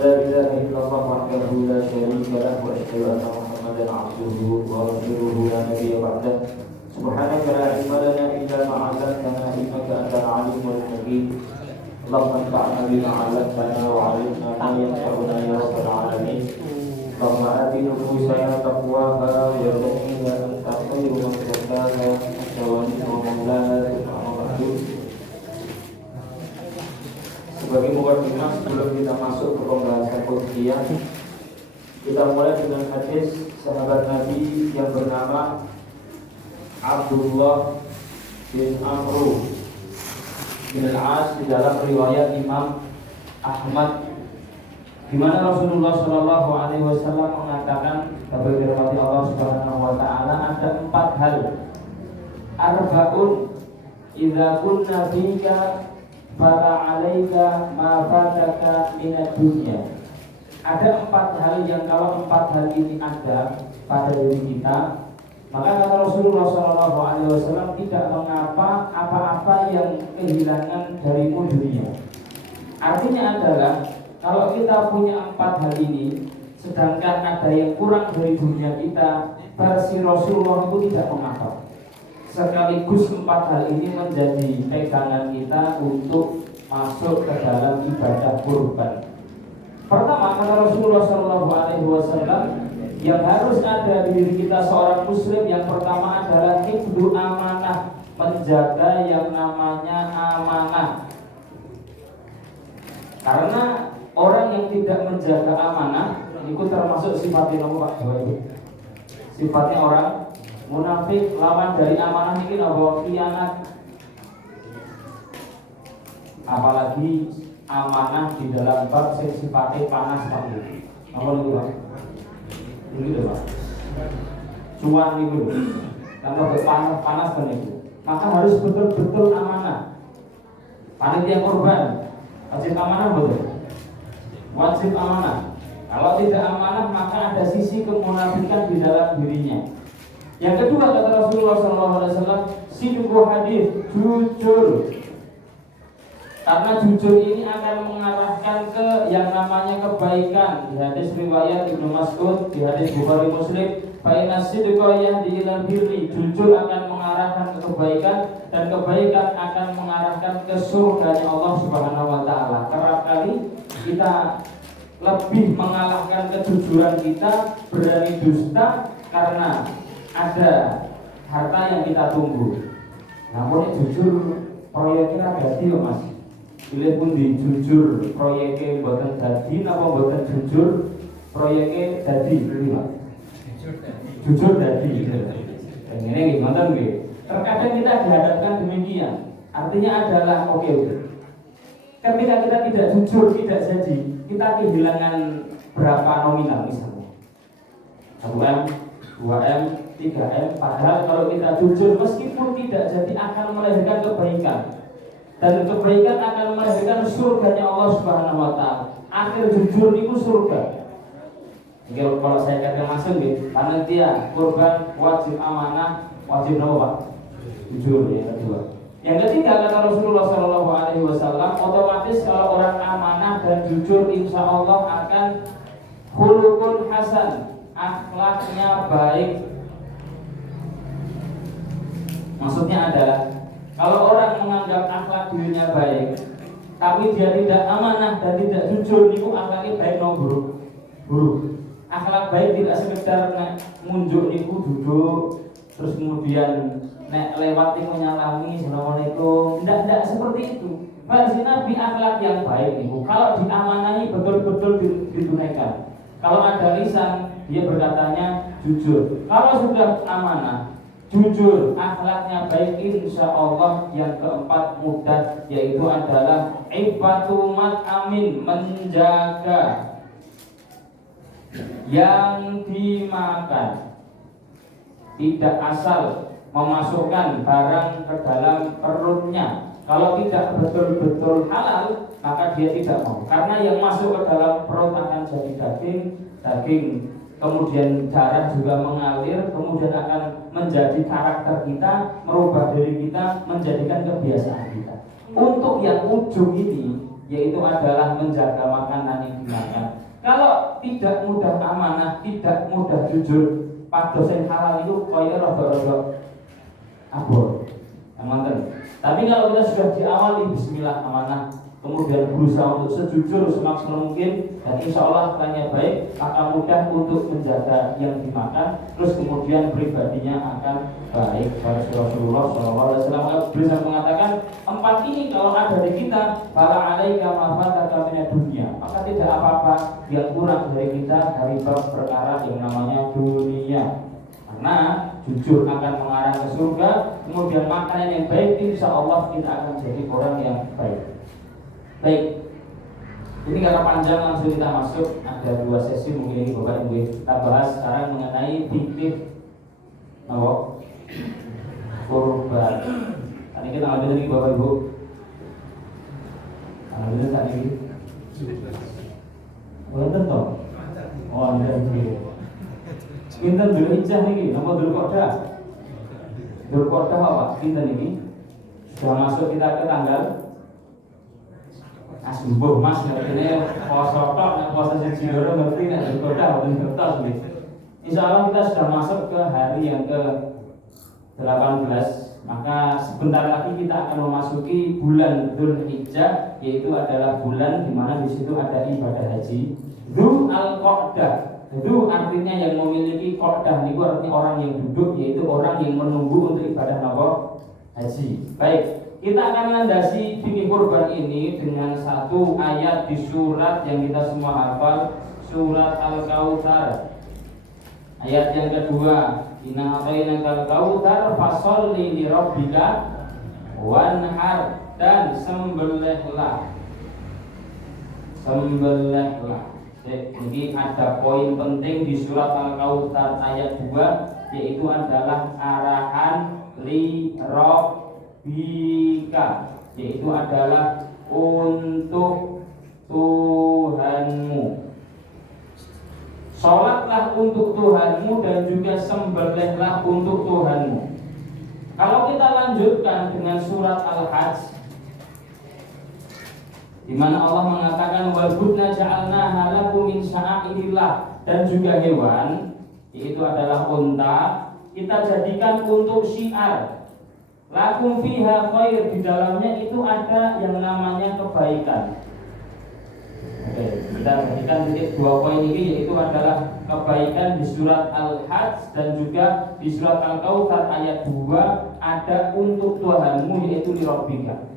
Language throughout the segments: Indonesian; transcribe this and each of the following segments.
لا إله إلا الله وحده لا شريك له وأشهد أن محمدا عبده ورسوله لا نبي بعده سبحانك لا علم لنا إلا ما علمتنا إنك أنت العليم الحكيم اللهم انفعنا بما علمتنا وعلمنا ما ينفعنا يا رب العالمين اللهم آت نفوسنا تقواها وزكها أنت خير من زكاها أنت وليها ومولاها ثم بعد. Sebagai mukadimah sebelum kita masuk ke pembahasan fikih, kita mulai dengan hadis sahabat Nabi yang bernama Abdullah bin Amr bin Al-As di dalam riwayat Imam Ahmad, di mana Rasulullah Shallallahu Alaihi Wasallam mengatakan kepada firman Allah Subhanahu Wa Taala ada 4 hal arba'un idza kunna fika fala alaika ma fataka minad dunya. Ada 4 hal yang kalau 4 hal ini ada pada diri kita, maka kata Rasulullah SAW tidak mengapa apa-apa yang kehilangan darimu dunia. Artinya adalah kalau kita punya 4 hal ini, sedangkan ada yang kurang dari dunia kita, versi Rasulullah itu tidak mengapa. Sekaligus 4 hal ini menjadi pegangan kita untuk masuk ke dalam ibadah kurban. Pertama, kata Rasulullah SAW, yang harus ada di diri kita seorang muslim yang pertama adalah hifdzu amanah, menjaga yang namanya amanah. Karena orang yang tidak menjaga amanah itu termasuk sifatnya Pak. Sifatnya orang munafik. Lawan dari amanah ini adalah khianat. Apalagi amanah di dalam bab sifatnya panas Pak. Apa itu Pak? Begitu Pak. Cuan itu. Kalau panas kan itu. Maka harus betul-betul amanah. Panitia korban wajib amanah betul. Wajib amanah. Kalau tidak amanah maka ada sisi kemunafikan di dalam dirinya. Yang kedua kata Rasulullah SAW, sidqu hadis, jujur. Karena jujur ini akan mengarahkan ke yang namanya kebaikan. Di hadis riwayat Ibnu Mas'ud, di hadis Bukhari Muslim, fa inna sidqa yahdi ilal birri. Jujur akan mengarahkan ke kebaikan dan kebaikan akan mengarahkan ke surganya Allah Subhanahu wa taala. Kerap kali kita lebih mengalahkan kejujuran kita, berani dusta karena ada harta yang kita tunggu. Namun jujur proyeknya dadi yo Mas. Pilih pun di jujur proyeknya mboten dadi napa mboten jujur proyeknya dadi Pak. Jujur dadi. Dan ini gimana nggih? Terkadang kita dihadapkan demikian. Artinya adalah oke. Ketika kita tidak jujur, tidak jadi, kita kehilangan berapa nominal misalnya 1M, 2M, 3M. Padahal kalau kita jujur meskipun tidak jadi akan melahirkan kebaikan. Dan kebaikan akan melahirkan surganya Allah Subhanahu wa taala. Akhir jujur itu surga. Kalau saya katakan masuk gitu, panitia kurban wajib amanah, wajib apa Pak? Jujur yang kedua. Yang ketiga kata Rasulullah SAW, otomatis kalau orang amanah dan jujur, insya Allah akan khuluqun hasan, akhlaknya baik. Maksudnya adalah kalau orang menganggap akhlak dirinya baik, tapi dia tidak amanah dan tidak jujur, itu akhlaknya baik no buruk. Akhlak baik tidak sekedar munjuk niku duduk terus kemudian nek lewat niku nyalami assalamualaikum, tidak seperti itu. Versi Nabi akhlak yang baik niku kalau diamanahi betul-betul ditunaikan. Kalau ada lisan dia berkatanya jujur. Kalau sudah amanah jujur, akhlaknya baik, insya Allah yang keempat mudah, yaitu adalah ibatumat amin, menjaga yang dimakan, tidak asal memasukkan barang ke dalam perutnya. Kalau tidak betul-betul halal, maka dia tidak mau. Karena yang masuk ke dalam perut akan jadi daging, kemudian darah juga mengalir, kemudian akan menjadi karakter kita, merubah diri kita, menjadikan kebiasaan kita. Untuk yang ujung ini, yaitu adalah menjaga makanan yang dimakan, amanah, tidak mudah jujur. Pados sing halal itu koyo rada-rada abot. Amanten. Tapi kalau kita sudah diawali bismillah amanah, kemudian berusaha untuk sejujur semaksimal mungkin, dan insya Allah tanya baik, maka mudah untuk menjaga yang dimakan, terus kemudian pribadinya akan baik. Rasulullah SAW bisa mengatakan, 4 ini kalau ada di kita, fala alaika ma fataka minad dunya, maka tidak apa-apa yang kurang dari kita dari perkara yang namanya dunia. Karena jujur akan mengarah ke surga, kemudian makanan yang baik, insya Allah kita akan jadi orang yang baik. Baik, ini karena panjang langsung kita masuk. Ada 2 sesi mungkin ini Bapak Ibu. Kita bahas sekarang mengenai fikih kurban. Tadi kita ambil lagi Bapak Ibu. Ambil tadi. Wonten to? Oh, ada iki. Pinten dulu ijah niki, napa dulu kodah? Dulu kodah apa? Pinten niki? Sudah masuk kita ke tanggal asumbuh mas ngertine poso tok nek poso siji loro ngerti nek dulu kodah mboten ngertos nggih. Insyaallah kita sudah masuk ke hari yang ke-18. Maka sebentar lagi kita akan memasuki bulan Dzulhijjah, yaitu adalah bulan di mana di situ ada ibadah haji. Dzul al-Qa'dah. Itu artinya yang memiliki qa'dah niku artinya orang yang duduk, yaitu orang yang menunggu untuk ibadah haji. Baik, kita akan landasi fikih kurban ini dengan satu ayat di surat yang kita semua hafal, surat Al-Kautsar. Ayat yang kedua, inna atainakal kautsar fasholli li rabbika wanhar, dan sembelihlah. Jadi ada poin penting di surat Al-Kautsar ayat 2, yaitu adalah arahan li rabbika, yaitu adalah untuk Tuhanmu. Sholatlah untuk Tuhanmu dan juga sembelihlah untuk Tuhanmu. Kalau kita lanjutkan dengan surat Al-Hajj, di mana Allah mengatakan wal budna ja'alnaha lakum min sya'airillah, dan juga hewan, yaitu adalah unta, kita jadikan untuk syiar. Lakum fiha khair, di dalamnya itu ada yang namanya kebaikan. Oke, kita jadikan titik 2 poin ini, yaitu adalah kebaikan di surat Al-Hajj dan juga di surat Al-Kautsar ayat 2 ada untuk Tuhanmu, yaitu li rabbika.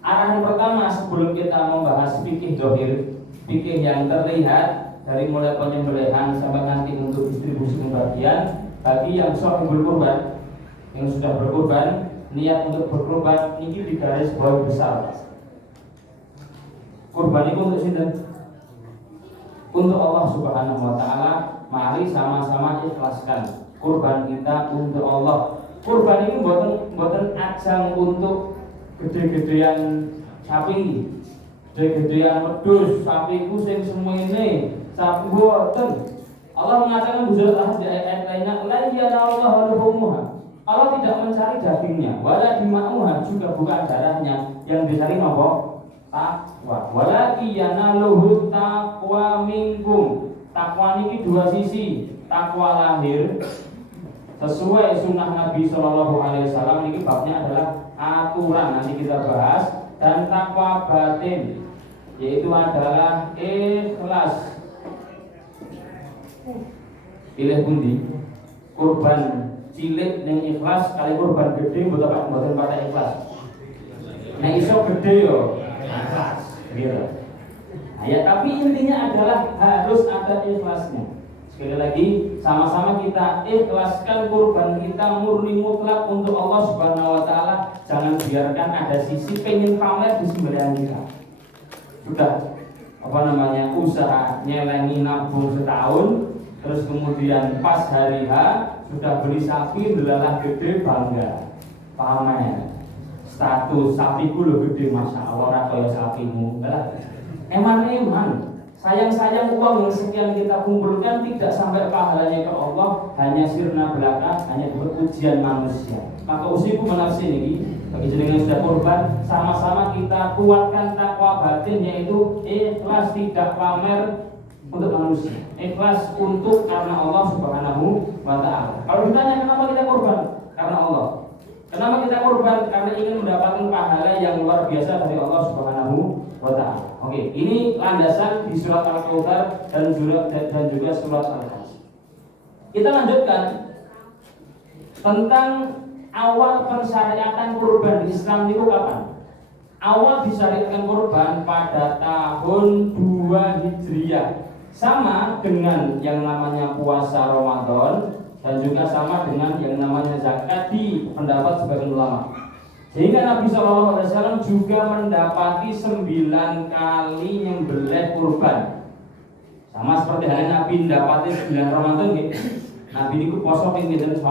Arahan pertama sebelum kita membahas fikih zahir, fikih yang terlihat dari mulai penyembelihan sampai nanti untuk distribusi pembagian, bagi yang shahibul kurban, yang sudah berkurban, niat untuk berkurban ini di garis bawah besar. Kurban itu untuk sinten? Untuk Allah Subhanahu wa taala. Mari sama-sama ikhlaskan kurban kita untuk Allah. Kurban ini mboten ajang untuk gede-gedean sapi, gede-gedean wedhus, sapiku sing semene, sapi boten. Allah mengatakan di surat Al-Hajj ayat lainnya, la yanallahu luhumuha. Allah tidak mencari dagingnya, wala dima'uha, juga bukan darahnya. Yang dicari apa? Takwa. Wala yanaluhu taqwa minkum. Takwa ini 2 sisi. Takwa lahir sesuai sunnah Nabi SAW, ini babnya adalah aturan, nanti kita bahas. Dan takwa batin, yaitu adalah ikhlas. Pilih pundi? Kurban cilik yang ikhlas kali kurban gede mboten pada ikhlas. Nah iso gede yo ikhlas gitu. Nah, ya tapi intinya adalah harus ada ikhlasnya. Sekali lagi, sama-sama kita ikhlaskan kurban kita murni mutlak untuk Allah Subhanahu wa taala. Jangan biarkan ada sisi pengen pamer di sembelihan kita. Sudah usaha nyelengi nabung setahun, terus kemudian pas hari H sudah beli sapi delalah gede, bangga pamer status sapiku lo gede, masya Allah ora kaya sapimu. Eman sayang uang yang sekian kita kumpulkan tidak sampai pahalanya ke Allah, hanya sirna belaka, hanya buat ujian manusia. Maka usiku menafsir ini bagi jenengan sudah kurban, sama-sama kita kuatkan takwa batin, yaitu ikhlas, tidak pamer, untuk manusia, ikhlas untuk karena Allah Subhanahu wa taala. Kalau ditanya kenapa kita korban? Karena Allah. Kenapa kita korban? Karena ingin mendapatkan pahala yang luar biasa dari Allah Subhanahu wa taala. Oke, ini landasan di surat Al-Kautsar dan juga surat Al-Hasr. Kita lanjutkan tentang awal pensyariatan kurban di Islam itu kapan? Awal disyariatkan kurban pada tahun 2 Hijriah. Sama dengan yang namanya puasa Ramadan dan juga sama dengan yang namanya zakat di pendapat sebagian ulama. Sehingga Nabi SAW juga mendapati 9 kali nyembelih kurban. Sama seperti halnya Nabi mendapati 9 Ramadan gitu. Nabi niku poso ping 9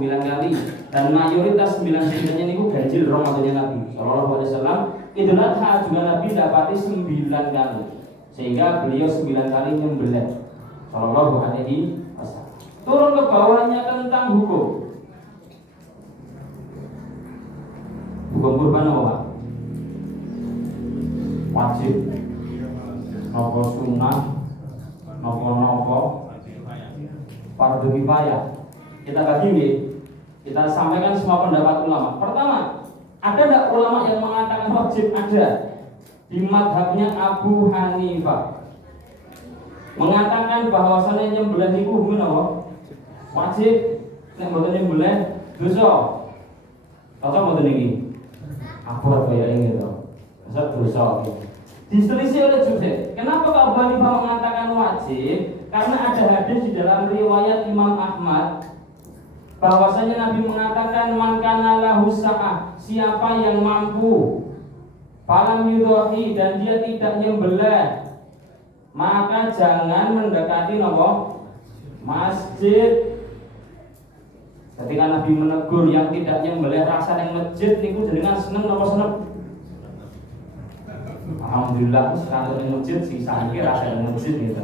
kali dan mayoritas 9-9-nya niku ganjil Ramadannya Nabi sallallahu alaihi wasallam. Idul Adha juga Nabi dapati 9 kali. Sehingga beliau 9 kali nyembelih sallallahu alaihi wasallam. Turun ke bawahnya tentang hukum. Hukum kurban apa, Pak? Wajib, nopo sunnah, nopo fardu kifayah. Kita bagi nih, kita sampaikan semua pendapat ulama. Pertama, ada tidak ulama yang mengatakan wajib? Ada. Di madhabnya Abu Hanifah mengatakan bahwasannya nyembelih niku hukum apa? Wajib. Nek mboten nyembelih dosa. Cocok mboten iki? Apa kaya ini to? Masa dosa. Diselisih oleh Jumhur. Kenapa Abu Hanifah mengatakan wajib? Karena ada hadis di dalam riwayat Imam Ahmad bahwasanya Nabi mengatakan man kana lahu sa'ah, siapa yang mampu falam yudhi dan dia tidak nyembelih, maka jangan mendekati nopo masjid. Ketika Nabi menegur yang tidak nyembelih rasa yang masjid niku jenengan seneng nopo seneng? Alhamdulillah sekarang di masjid sisa iki rasa yang masjid gitu.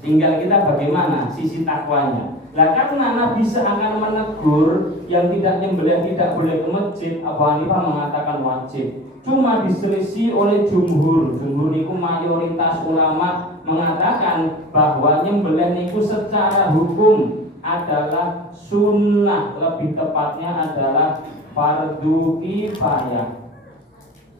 Tinggal kita bagaimana sisi takwanya. Lah karena Nabi seakan menegur yang tidak nyembelih tidak boleh ke masjid, Abu Hanifah mengatakan wajib. Cuma diselisih oleh jumhur. Jumhur niku mayoritas ulama mengatakan bahwa nyembelih niku secara hukum adalah sunnah, lebih tepatnya adalah fardu kifayah.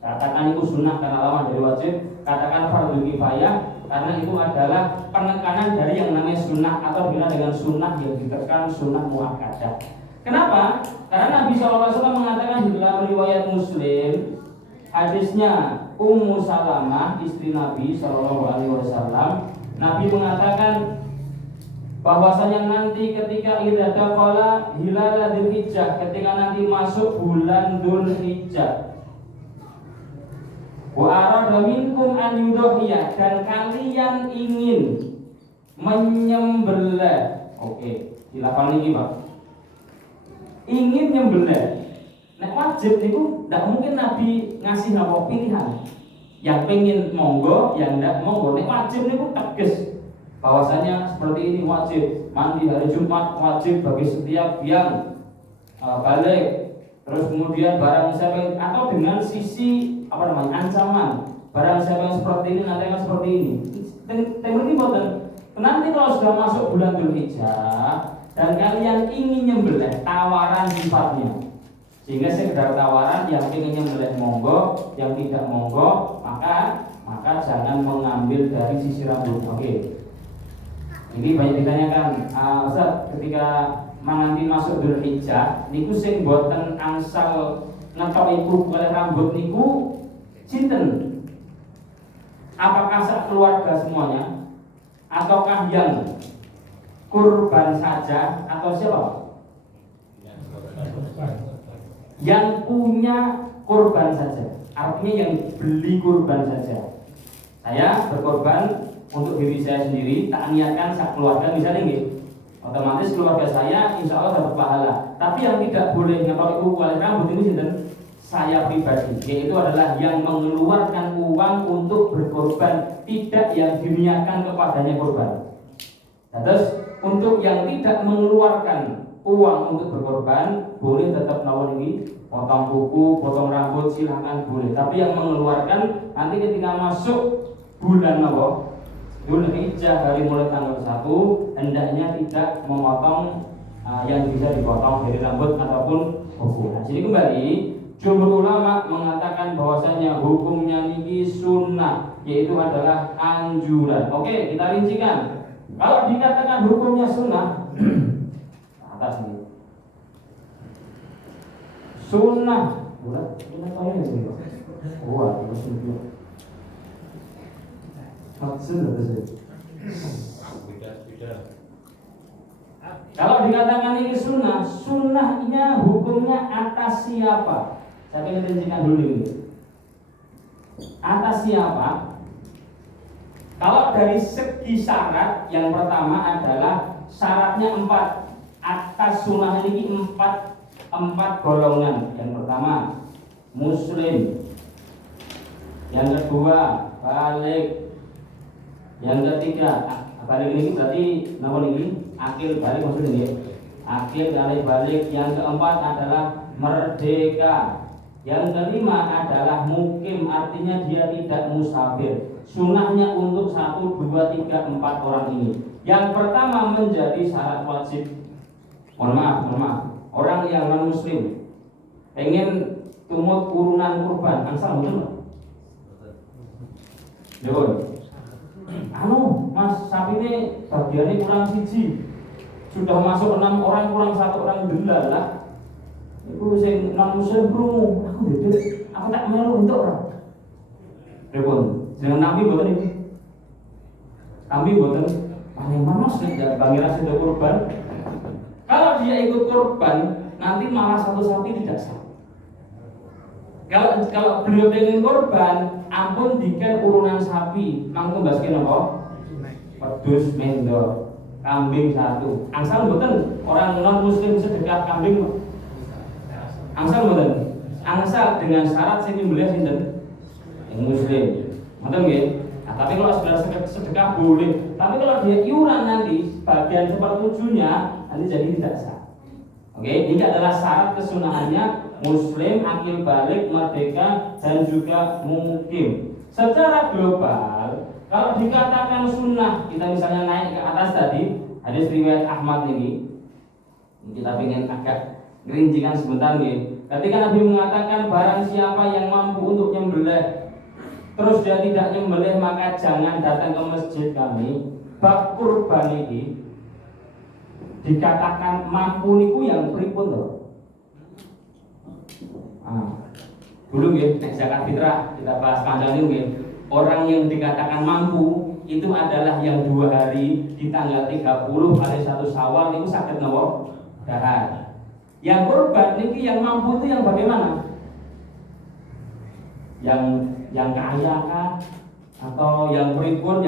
Katakan itu sunnah karena lama dari wajib, katakan fardu kifayah karena itu adalah penekanan dari yang namanya sunnah atau dengan sunnah yang ditekan sunnah muakkadah. Kenapa? Karena Nabi SAW mengatakan di dalam riwayat Muslim, hadisnya Ummu Salamah istri Nabi SAW, Nabi mengatakan bahwasanya nanti ketika idza taqala hilal dzulhijjah, ketika nanti masuk bulan Dzulhijjah, wa arada minkum an yudhiya, dan kalian ingin menyembelih. Oke, dilafal ini Pak. Ingin nyembelih. Nek wajib niku ndak mungkin Nabi ngasih nama pilihan. Yang pengen monggo, yang ndak monggo. Nek wajib niku tegas bahwasanya seperti ini wajib. Mandi hari Jumat wajib bagi setiap yang balik. Terus kemudian barang siapa atau dengan sisi ancaman, barang siapa yang seperti ini nanti akan seperti ini. Temen ini boten. Nanti kalau sudah masuk bulan Dzulhijjah dan kalian ingin nyembelih, tawaran sifatnya. Sehingga sekedar tawaran, yang ingin nyembelih monggo, yang tidak monggo, maka jangan mengambil dari sisi rambut. Oke. Ini banyak ditanyakan, Ustaz, ketika nanti masuk Dzulhijjah niku sing boten angsal ngetok ibu oleh rambut niku sinten? Apakah sak keluarga semuanya ataukah yang kurban saja atau siapa? Yang punya kurban saja. Artinya yang beli kurban saja. Saya berkorban untuk diri saya sendiri, tak niatkan sak keluarga misalnya gitu. Otomatis keluarga saya insya Allah dapat pahala. Tapi yang tidak boleh ngetok ibu oleh rambut ini sinten? Saya pribadi, yaitu adalah yang mengeluarkan uang untuk berkorban, tidak yang diniatkan kepadanya korban. Nah, terus untuk yang tidak mengeluarkan uang untuk berkorban, boleh tetap nawar ini, potong kuku, potong rambut, silahkan boleh. Tapi yang mengeluarkan nanti ketika masuk bulan apa? Dzulhijjah hari mulai tanggal 1 hendaknya tidak memotong yang bisa dipotong dari rambut ataupun kuku. Nah, jadi kembali jumhur ulama mengatakan bahwasanya hukumnya niki sunnah, yaitu adalah anjuran. Oke, kita rincikan. Kalau dikatakan hukumnya sunnah, atas ini sunnah, bukan kita tahu ini. Wah, itu sunnah. Maksud kalau dikatakan ini sunnah, sunnahnya hukumnya atas siapa? Saya ingin rincikan dulu ini. Atas siapa? Kalau dari segi syarat, yang pertama adalah syaratnya 4. Atas sunnah ini 4 golongan. Yang pertama muslim, yang kedua balik, yang ketiga balik ini berarti nama ini akil balik maksudnya ya. Akil balik. Yang keempat adalah merdeka. Yang kelima adalah mukim, artinya dia tidak musafir. Sunnahnya untuk 1, 2, 3, 4 orang ini. Yang pertama menjadi syarat wajib. Mohon maaf. Orang yang non muslim pengen tumut urunan kurban, angsal betul. Jawab. Mas, sapi ini bagiannya kurang siji. Sudah masuk 6 orang, kurang 1 orang delalah. Iku sing non muslim krungu, aku beda. Aku tak melu untuk orang. Repon, jangan nabi mboten iki. Nabi mboten paling manos nek bangira sudah kurban. Kalau dia ikut kurban, nanti malah satu sapi tidak sah. Kalau beliau pengen kurban, ampun diken urunan sapi, mangko basken apa? Pedus mendor, kambing 1. Angsal mboten orang non muslim sedekah kambing. Angsal mboten. Angsal dengan syarat sing nyembelih sinten? Yang muslim. Ngoten nggih. Nah, tapi kalau sudah sedekah boleh. Tapi kalau dia iuran nanti bagian sepertujuhnya nanti jadi tidak sah. Oke, ini adalah syarat kesunahannya muslim, akil balik, merdeka, dan juga mukim. Secara global, kalau dikatakan sunnah, kita misalnya naik ke atas tadi, hadis riwayat Ahmad ini kita ingin agak rincikan sebentar nih. Ketika Nabi mengatakan barang siapa yang mampu untuk nyembelih, terus dia tidak nyembelih, maka jangan datang ke masjid kami. Bab kurban ini dikatakan mampu niku yang pripun to? Dulu nggih nek zakat fitrah kita bahas panjang nggih. Orang yang dikatakan mampu itu adalah yang 2 hari di tanggal 30 hari 1 Syawal niku saged napa? Dahar. Yang kurban niki yang mampu itu yang bagaimana? Yang kaya kah? Atau yang pripun?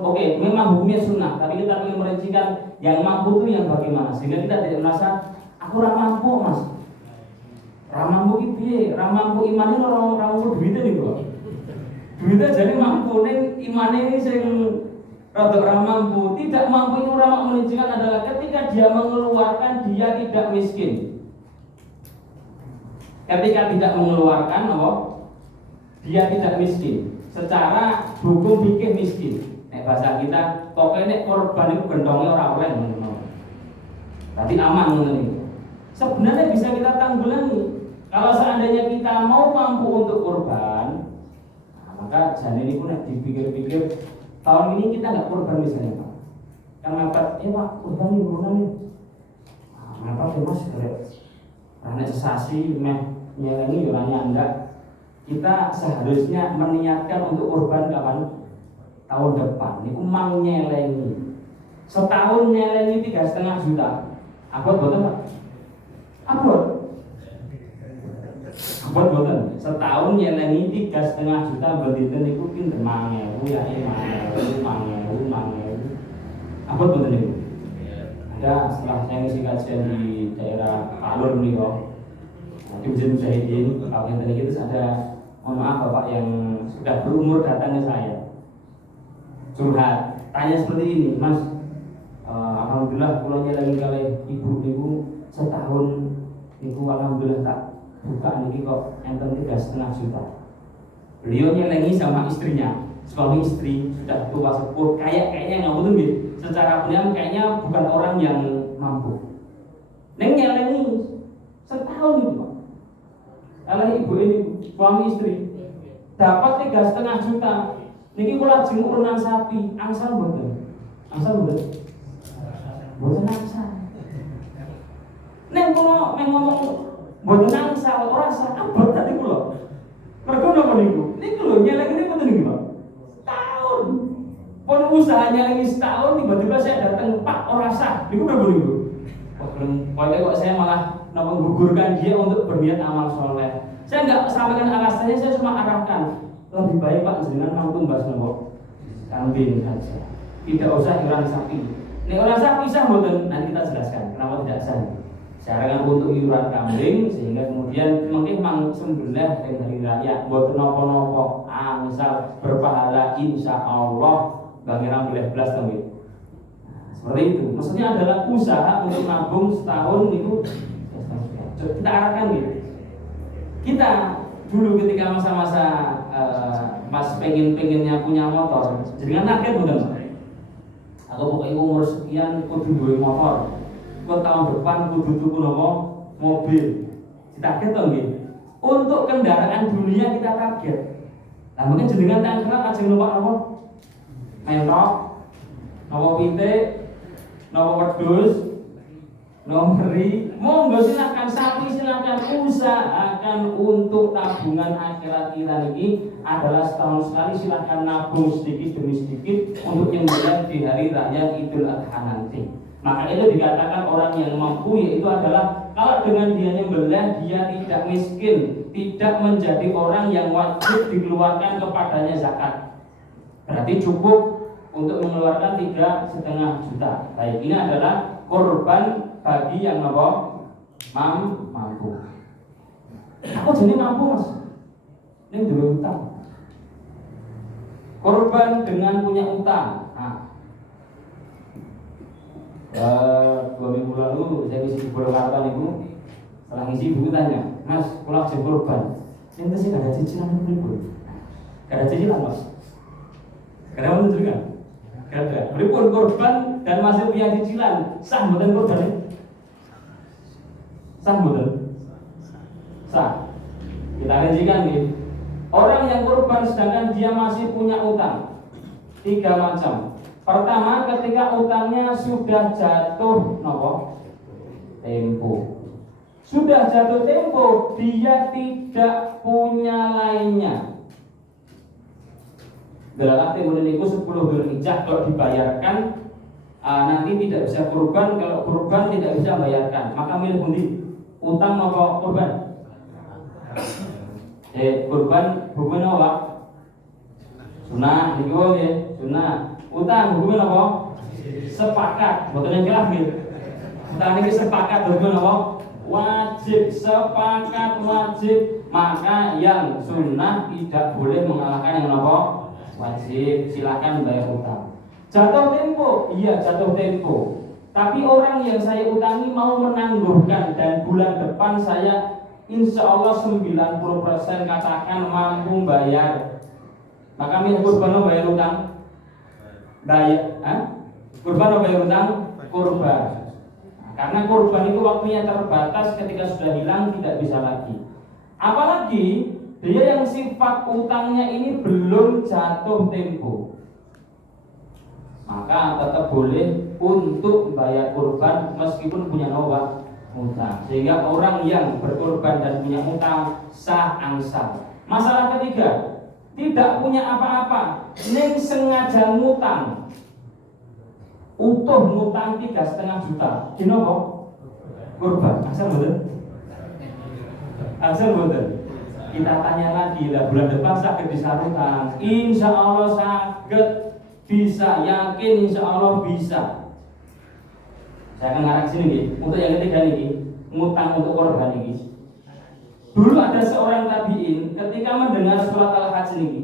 Oke, memang hukumnya sunnah, tapi kita ingin merincikan yang mampu itu yang bagaimana sehingga kita tidak merasa aku ora mampu, Mas. Ora mampu ki piye? Ora mampu imane ora mampu duwite niku. Duwite jadi mampu ning imane ini sing rada ora mampu. Tidak mampu itu ulama merincikan adalah ketika dia mengeluarkan dia tidak miskin. Ketika tidak mengeluarkan apa? Dia tidak miskin. Secara hukum fikih miskin. Nek bahasa kita, pokoknya korban itu gendongnya orang lain. Berarti aman ini. Sebenarnya bisa kita tanggulangi. Kalau seandainya kita mau mampu untuk korban, maka jangan ini pun dipikir-pikir tahun ini kita nggak korban misalnya Pak. Kan mepet, Pak korban nih urunan nih. Mepet Mas, karena sesasi nyelengi orangnya enggak. Kita seharusnya meniatkan untuk kurban kapan? Tahun depan. Ini mang nyelengi. Setahun nyelengi 3,5 juta. Abot boten Pak? Abot boten. Setahun nyelengi 3,5 juta berditen niku pinten 5.000 ya 5.000. Abot boten niku. Ada setelah saya ngisi kajian di daerah Palur niku. Di Masjid Mujahidin, kalau yang tadi itu ada, mohon maaf Bapak yang sudah berumur datang ke saya curhat, tanya seperti ini, Mas, alhamdulillah pulangnya lagi kali ibu setahun ibu alhamdulillah tak buka niki kok enten 3,5 juta. Beliau nyelengi sama istrinya suami istri sudah tua sepuh, kayaknya nggak betul gitu. Secara pendiam kayaknya bukan orang yang mampu. Neng nyelengi setahun itu Pak. Kalau ibu ini suami istri dapat 3,5 juta. Niki kula jeng urunan sapi, angsal mboten. Angsal mboten. Mboten angsal. Neng kula ngomong mboten angsal ora sah abot tadi kula. Mergo napa niku? Niku lho nyelengine mboten niki, Pak. Tahun. Pun usaha nyelengi setahun tiba-tiba saya datang, Pak ora sah. Niku berapa niku? Pokoknya kok saya malah menggugurkan dia untuk berniat amal soleh. Saya nggak sampaikan alasannya, saya cuma arahkan lebih baik Pak jenengan mampu mbas nopo kambing saja, tidak usah iuran sapi. Nek iuran sapi sah mboten, nanti kita jelaskan kenapa tidak sah. Syaratnya untuk iuran kambing sehingga kemudian mungkin mang sembelih ing hari raya mboten napa-napa, misal berpahala insyaallah bangirang belas nggih. Seperti itu. Maksudnya adalah usaha untuk nabung setahun itu kita arahkan gitu. Kita dulu ketika masa-masa pas pengennya punya motor, jadi target bukan? Atau pokoknya umur sekian kudu duwe motor. Kok tahun depan kudu tuku nopo mobil. Ditarget to nggih. Untuk kendaraan dunia kita target. Lah mungkin jenengan tangkrat ajeng numpak nopo? Mentok, nopo pitik, nopo wedhus, nomeri, monggo silakan sapi, silakan usahakan untuk tabungan akhirat kita ini adalah setahun sekali, silakan nabung sedikit demi sedikit untuk nyembelih di hari raya Idul Adha nanti. Maka itu dikatakan orang yang mampu yaitu adalah kalau dengan dia nyembelih dia tidak miskin, tidak menjadi orang yang wajib dikeluarkan kepadanya zakat. Berarti cukup untuk mengeluarkan 3,5 juta. Baik, ini adalah korban bagi yang mampu. Aku jadi mampu mas. Ini dulu utang. Korban dengan punya utang. Nah, 2 minggu lalu saya isi Purwakarta itu, setelah ngisi buku tanya, Mas, pulang jadi korban. Ini sih gak ada cicilan itu. Gak ada cicilan mas. Gak ada menunjuk kan? Gak ada. Berikut korban dan masih punya cicilan. Sah bukan korban ini? Sah betul? Sah. Kita rincikan nih. Orang yang korban sedangkan dia masih punya utang 3 macam. Pertama, ketika utangnya sudah jatuh nopo tempo. Sudah jatuh tempo, dia tidak punya lainnya. Dalam tempo niku 10 Dzulhijjah kalau dibayarkan nanti tidak bisa kurban, kalau kurban tidak bisa bayarkan. Maka milih pundi? Utang apa kurban? Kurban hukumnya apa? Sunah, niku nggih, sunah. Utang hukumnya apa? Sepakat, mboten yang kelah nggih. Utang niki sepakat hukumnya apa? Wajib, sepakat wajib. Maka yang sunnah tidak boleh mengalahkan yang apa? Wajib. Silakan bayar utang. Jatuh tempo, iya jatuh tempo. Tapi orang yang saya utangi mau menangguhkan dan bulan depan saya insya Allah 90% katakan mampu bayar. Maka min kurban bayar utang? Bayar, kurban bayar utang? Kurban. Nah, karena kurban itu waktunya terbatas, ketika sudah hilang tidak bisa lagi. Apalagi dia yang sifat utangnya ini belum jatuh tempo, maka tetap boleh untuk membayar kurban meskipun punya utang. Sehingga orang yang berkorban dan punya utang sah angsal. Masalah ketiga, tidak punya apa-apa, ning sengaja ngutang, utuh ngutang 3,5 juta. Ginopo? Kurban. Angsal betul? Angsal betul. Kita tanya lagi lah, bulan depan sakit disarutang. Insya Allah sakit. Bisa, yakin insya Allah bisa. Saya akan ngarang sini nih. Untuk yang ketiga nih, ngutang untuk korban ini. Dulu ada seorang tabiin ketika mendengar surat Al-Hajj ini,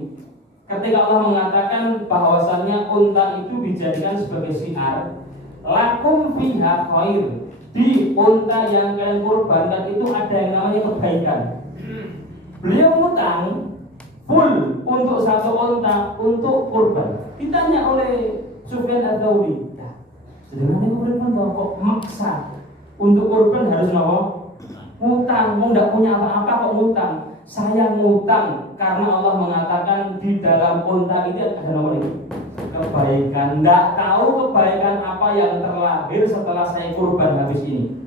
ketika Allah mengatakan bahwasannya unta itu dijadikan sebagai syiar, lakum fiha khair, di unta yang kalian korbankan itu ada yang namanya kebaikan. Beliau ngutang, full untuk satu unta untuk kurban. Ditanya oleh Sufyan Ats-Tsauri, sedangkan ini kurban kok maksa untuk kurban harus nopo ngutang, mau nggak punya apa-apa kok ngutang. Saya ngutang karena Allah mengatakan di dalam unta itu ada nopo ini kebaikan. Nggak tahu kebaikan apa yang terlahir setelah saya kurban habis ini.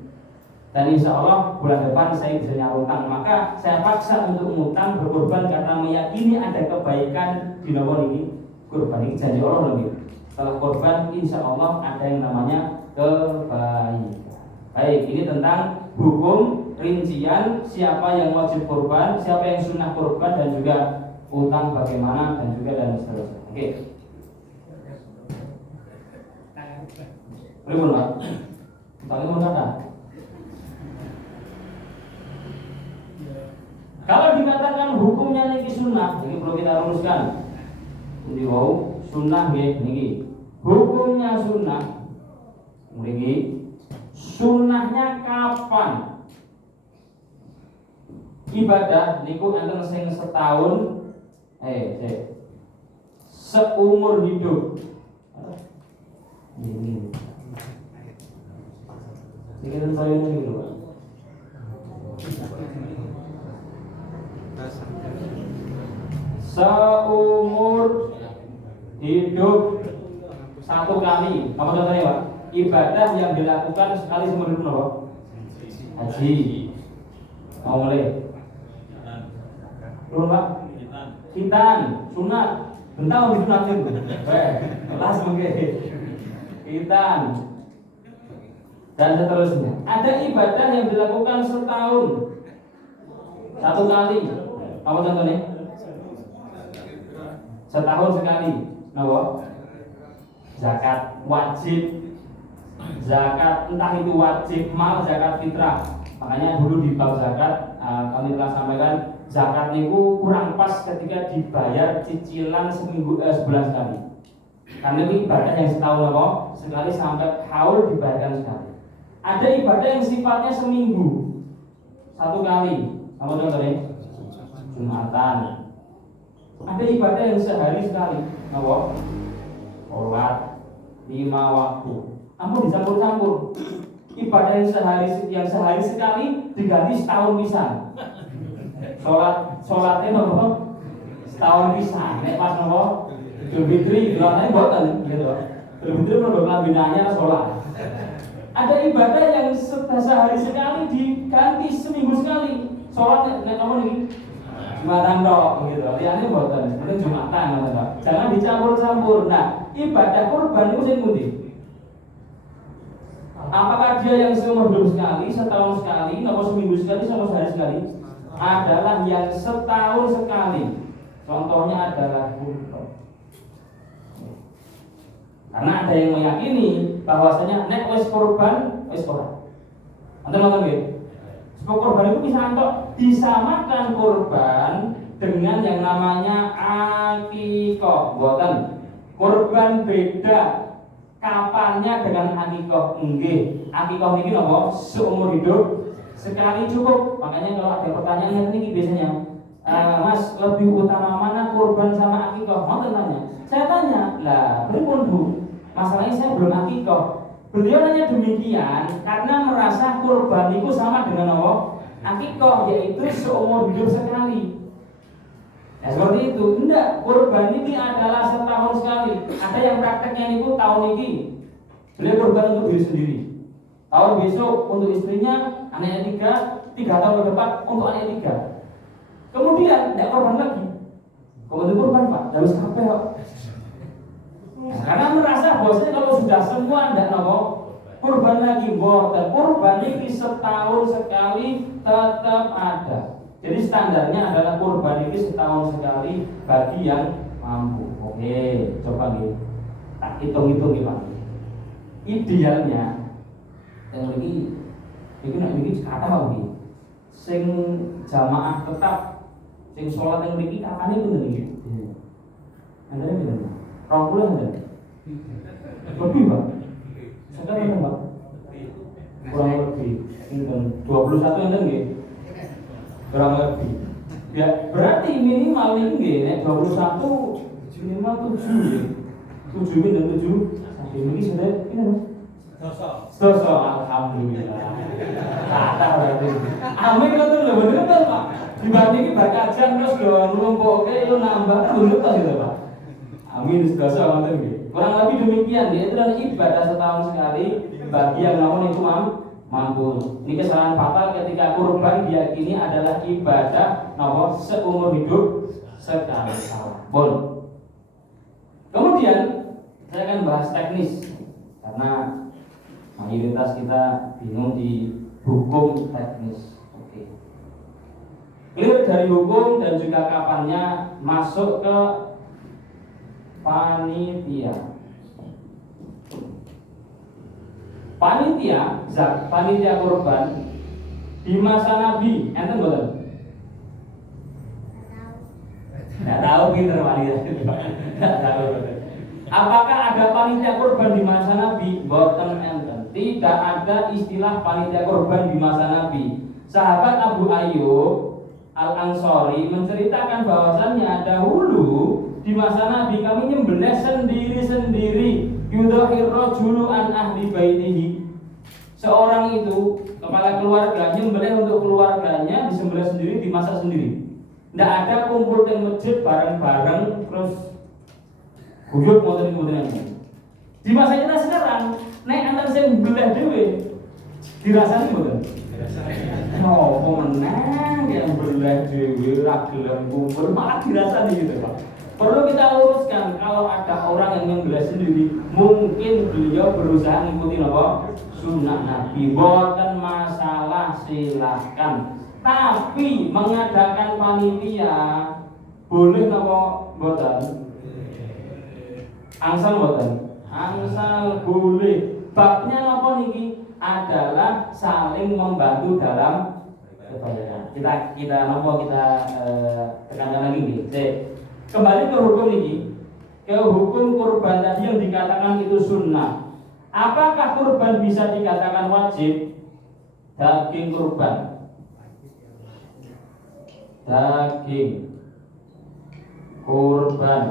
Dan insya Allah bulan depan saya bisa nyarutang. Maka saya paksa untuk ngutang berkurban karena meyakini ada kebaikan di nomor ini. Kurban ini janji Allah lebih. Setelah kurban insya Allah ada yang namanya kebaikan. Baik, ini tentang hukum rincian siapa yang wajib kurban, siapa yang sunnah kurban, dan juga utang bagaimana, dan juga dan seterusnya. Oke. Boleh Pak? Utangnya mau kata? Kalau dikatakan hukumnya niki sunnah, ini perlu kita rumuskan. Ini wow, sunnah nggih niki. Hukumnya sunnah. Niki sunnahnya kapan? Ibadah niku enten sing setahun seumur hidup. Ini. Ini kan saya ini dulu. Seumur hidup satu kali. Apa contohnya Pak? Ibadah yang dilakukan sekali seumur hidup Pak? Haji. Mau mulai? Belum Pak? Khitan, sunat. Bentar mau disunatin tuh. Kelas mungkin. Khitan. Dan seterusnya. Ada ibadah yang dilakukan setahun satu kali. Apa contohnya? Setahun sekali. Nah, zakat wajib. Zakat entah itu wajib mal, zakat fitrah. Makanya dulu di bab zakat kami telah sampaikan zakat niku kurang pas ketika dibayar cicilan sebulan sekali. Karena itu ibadah yang setahun sekali sampai haul dibayarkan sekali. Ada ibadah yang sifatnya seminggu satu kali. Apa contohnya? Jumatan. Ada ibadah yang sehari sekali. Apa? Sholat 5 waktu. Namun dicampur-campur. Ibadah yang sehari sekali diganti setahun pisan. Sholatnya apa? Setahun pisan. Nek pas apa? Idul Fitri, doanya mboten gitu. Idul Fitri menurut lambinanya sholat. Ada ibadah yang sehari sekali diganti seminggu sekali. Sholatnya nek apa nih? Jumatan tok gitu. Liyane mboten, penting Jumatan ngoten. Jangan dicampur-campur. Nah, ibadah kurban itu sing pundi? Apakah dia yang seumur hidup sekali, setahun sekali, atau seminggu sekali, atau sehari sekali? Adalah yang setahun sekali. Contohnya adalah kurban. Karena ada yang meyakini bahwasanya nek wis kurban, wis ora. Nonton nggih. Sebab kurban itu bisa antok disamakan kurban dengan yang namanya akikah. Mboten. Kurban beda kapannya dengan akikah. Nggih. Akikah niki napa? Seumur hidup sekali cukup. Makanya kalau ada pertanyaan niki biasanya, Mas, lebih utama mana kurban sama akikah? Mau tanya. Saya tanya, lah, pripun Bu? Masalahnya saya belum akikah. Beliau nanya demikian karena merasa kurban itu sama dengan apa? Akikah, yaitu seumur hidup sekali. Ya seperti itu. Enggak, kurban ini adalah setahun sekali. Ada yang prakteknya itu tahun ini beliau kurban untuk diri sendiri. Tahun besok untuk istrinya, anaknya 3 tahun ke depan untuk anaknya 3. Kemudian tidak kurban lagi. Kemudian kurban Pak, harus sampai kok. Karena merasa bahwasanya kalau sudah semua tidak nopo kurban lagi dan kurban ini setahun sekali tetap ada. Jadi standarnya adalah kurban ini setahun sekali bagi yang mampu. Oke, coba nih tak hitung-hitung gimana. Idealnya yang ini kata lagi. Sing jamaah tetap, sing sholat yang ini kakaknya itu nih. Anda ini benar. 20 ada? Lebih Pak? Sekarang Pak? Kurang lebih 21 ada nggih? Kurang lebih Ya, berarti minimal ini nek 21 minimal 7 ya. 7 ini dan 7 sampai ini sudah ini Dosa, alhamdulillah. Kata berarti. Amin betul loh, betul Pak. Dibandingin berkajian terus do nglumpukke lu nambah betul gitu Pak. Amin dosa ngoten nggih. Kurang lebih demikian ya, itu adalah ibadah setahun sekali bagi yang namun itu mampu. Ini kesalahan fatal ketika kurban diyakini adalah ibadah namun seumur hidup sekali. Bon. Kemudian saya akan bahas teknis karena mayoritas kita bingung di hukum teknis. Oke. Clear dari hukum dan juga kapannya masuk ke panitia. Panitia kurban di masa Nabi, enten boten? Enggak tahu pinter panitia. Enggak tahu. Apakah ada panitia kurban di masa Nabi? Boten enten. Tidak ada istilah panitia kurban di masa Nabi. Sahabat Abu Ayyub Al-Ansori menceritakan bahwasannya dahulu di masa Nabi kami nyembelih sendiri-sendiri. Yudhahir rajulu an ahli baitihi. Seorang itu kepala keluarga nyembelih untuk keluarganya, disembelih sendiri, dimasak sendiri. Tidak ada kumpul di masjid bareng-bareng terus guyub ngoten-ngoten. Di masa kita sekarang nek antar sing mbelah dhewe dirasani mboten? Apa menang yang mbelah dhewe ra gelem kumpul malah dirasani gitu Pak. Perlu kita luruskan kalau ada orang yang membelah sendiri, mungkin beliau berusaha mengikuti apa? Sunnah Nabi. Boten masalah, silahkan. Tapi mengadakan panitia boleh napa boten? Angsal boten? Angsal boleh. Babnya napa niki? Adalah saling membantu dalam kebaikan. Kita tekankan lagi nggih. Kembali ke hukum ini, ke hukum kurban tadi yang dikatakan itu sunnah. Apakah kurban bisa dikatakan wajib? Daging kurban, daging kurban.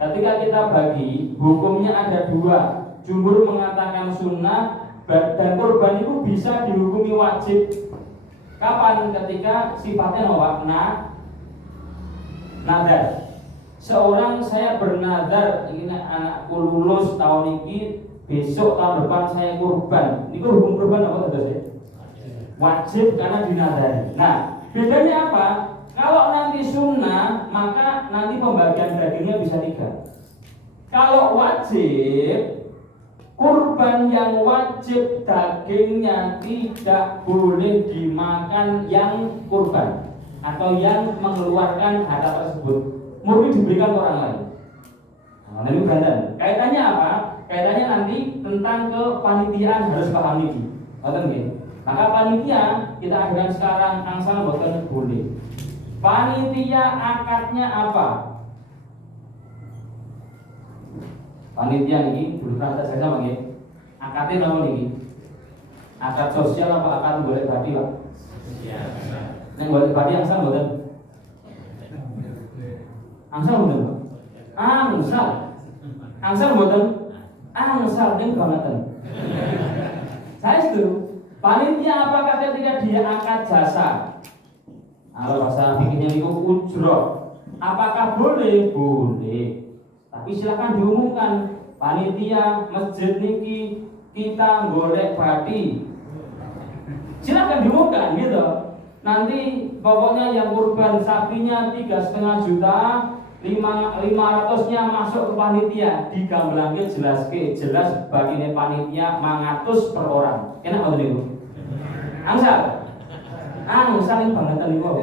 Ketika kita bagi, hukumnya ada dua. Jumhur mengatakan sunnah dan kurban itu bisa dihukumi wajib. Kapan? Ketika sifatnya nadar. Seorang saya bernadar ingin anakku lulus tahun ini, besok tahun depan saya kurban. Ini hukum kurban apa tadi? Wajib karena dinadari. Nah, bedanya apa? Kalau nanti sunnah, maka nanti pembagian dagingnya bisa 3. Kalau wajib, kurban yang wajib dagingnya tidak boleh dimakan yang kurban atau yang mengeluarkan harta tersebut. Murni diberikan ke orang lain. Nah, ini berandan. Kaitannya apa? Kaitannya nanti tentang kepanitiaan harus paham ini. Maka panitia kita adakan sekarang angsal boten boleh. Panitia akadnya apa? Panitia ini dulu kan saya sama nggih. Akadnya apa niki? Akad sosial apa akad golek badi, Pak? Sosial. Nek golek badi angsal boten? Angsal mboten, Pak? Angsal mboten? Angsal ning bangetan. Saya setuju. Panitia apakah ketika dia akad jasa? Kalau bahasa fikihnya niku ujroh. Apakah boleh? Boleh. Tapi silakan diumumkan. Panitia masjid niki kita golek badi. Silakan diumumkan gitu. Nanti pokoknya yang kurban sapinya 3,5 juta, 500-nya masuk ke panitia, digamblangke jelas bagine panitia 500 per orang. Enak ngoten niku. Angsal ini bangetan niku.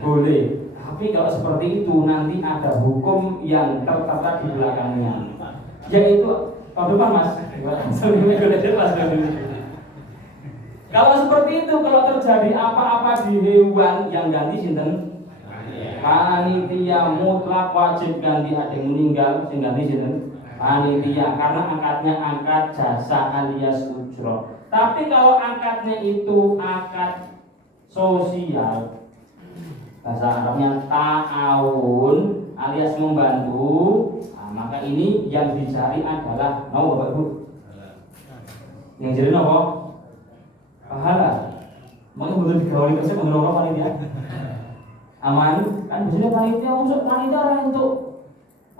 Boleh. Tapi kalau seperti itu nanti ada hukum yang tertera di belakangnya. Yaitu tahun depan Mas. Kalau seperti itu, kalau terjadi apa-apa di hewan yang ganti sinten? Panitia mutlak wajib ganti, ada yang meninggal sing ganti sinten? Panitia, karena akadnya akad jasa alias ujroh. Tapi kalau akadnya itu akad sosial, Bahasa Arabnya ta'awun alias membantu. Nah, maka ini yang dicari adalah Bapak Ibu. Yang jadi apa? Pahala. Maka betul digauli kerja mengelola panitia. Aman, kan biasanya panitia masuk panitia untuk